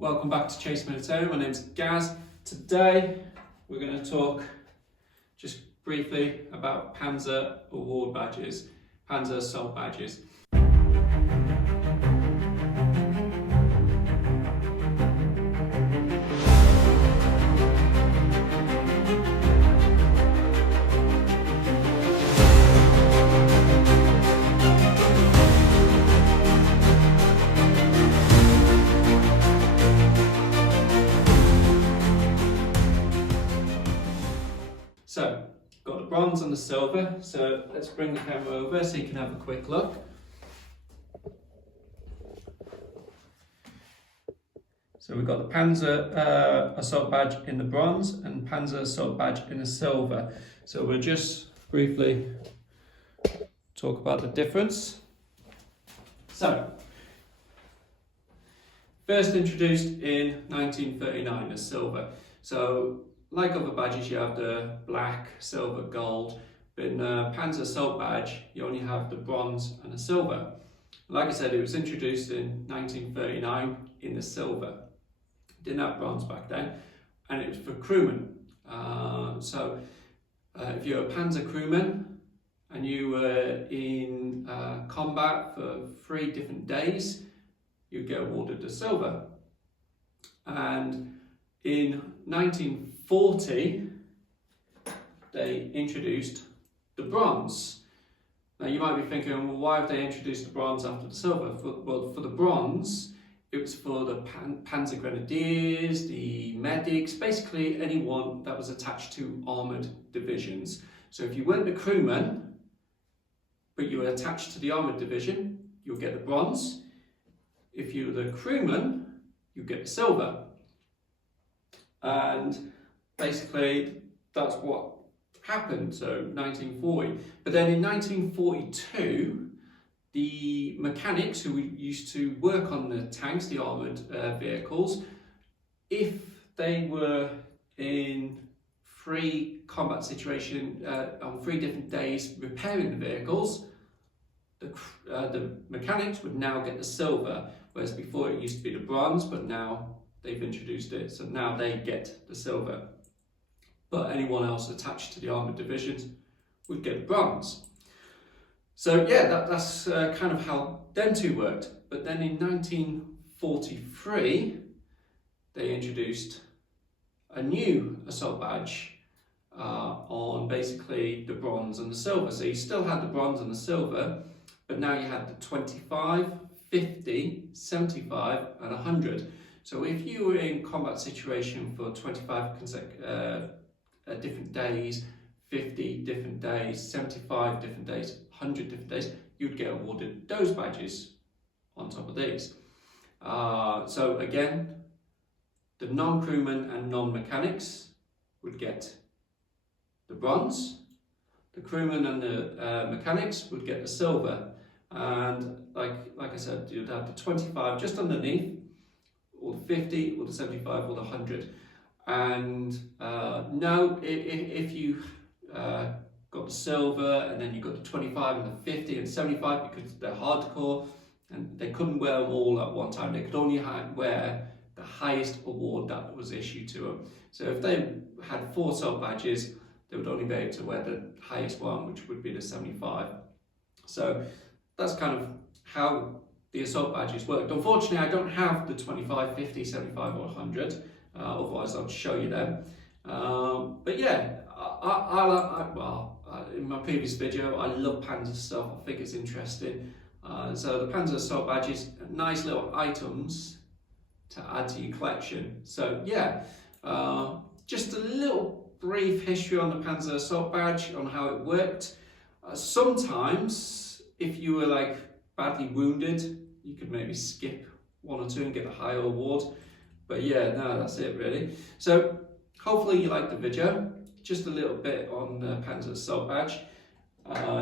Welcome back to Chase Military. My name's Gaz. Today we're going to talk just briefly about Panzer award badges, Panzer Assault Badges. So, got the bronze and the silver, so let's bring the camera over so you can have a quick look. So we've got the Panzer Assault Badge in the bronze and Panzer Assault Badge in the silver. So we'll just briefly talk about the difference. So, first introduced in 1939 as silver. So, like other badges, you have the black, silver, gold, but in the Panzer Assault Badge, you only have the bronze and the silver. Like I said, it was introduced in 1939 in the silver. Didn't have bronze back then, and it was for crewmen. If you're a Panzer crewman and you were in combat for 3 different days, you'd get awarded the silver. And in 1940, they introduced the bronze. Now you might be thinking, well, why have they introduced the bronze after the silver? For the bronze, it was for the Panzer Grenadiers, the medics, basically anyone that was attached to armoured divisions. So if you weren't a crewman, but you were attached to the armoured division, you'll get the bronze. If you were the crewman, you get the silver. And basically that's what happened, so 1940. But then in 1942, the mechanics who used to work on the tanks, the armoured vehicles, if they were in 3 combat situation on 3 different days repairing the vehicles, the mechanics would now get the silver, whereas before it used to be the bronze, but now they've introduced it, so now they get the silver. But anyone else attached to the armoured divisions would get the bronze. So yeah, that's kind of how them two worked. But then in 1943, they introduced a new assault badge on basically the bronze and the silver. So you still had the bronze and the silver, but now you had the 25, 50, 75 and 100. So if you were in combat situation for 25 different days, 50 different days, 75 different days, 100 different days, you'd get awarded those badges on top of these. So again, the non-crewmen and non-mechanics would get the bronze, the crewmen and the mechanics would get the silver, and like I said, you'd have the 25 just underneath, or the 50, or the 75, or the 100. And no, if you got the silver and then you got the 25 and the 50 and 75, because they're hardcore and they couldn't wear them all at one time. They could only wear the highest award that was issued to them. So if they had 4 assault badges, they would only be able to wear the highest one, which would be the 75. So that's kind of how the assault badges worked. Unfortunately, I don't have the 25, 50, 75 or 100, otherwise I'll show you them. But yeah, in my previous video, I love Panzer stuff. I think it's interesting. So the Panzer Assault Badges, nice little items to add to your collection. So yeah, just a little brief history on the Panzer Assault Badge, on how it worked. Sometimes, if you were like badly wounded, you could maybe skip 1 or 2 and get a higher award. But yeah, no, that's it really. So hopefully you liked the video. Just a little bit on the Panzer Assault Badge.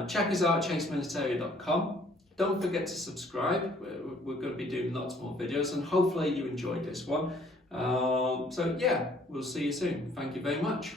Check us out at chasemilitary.com. Don't forget to subscribe. We're going to be doing lots more videos, and hopefully you enjoyed this one. So yeah, we'll see you soon. Thank you very much.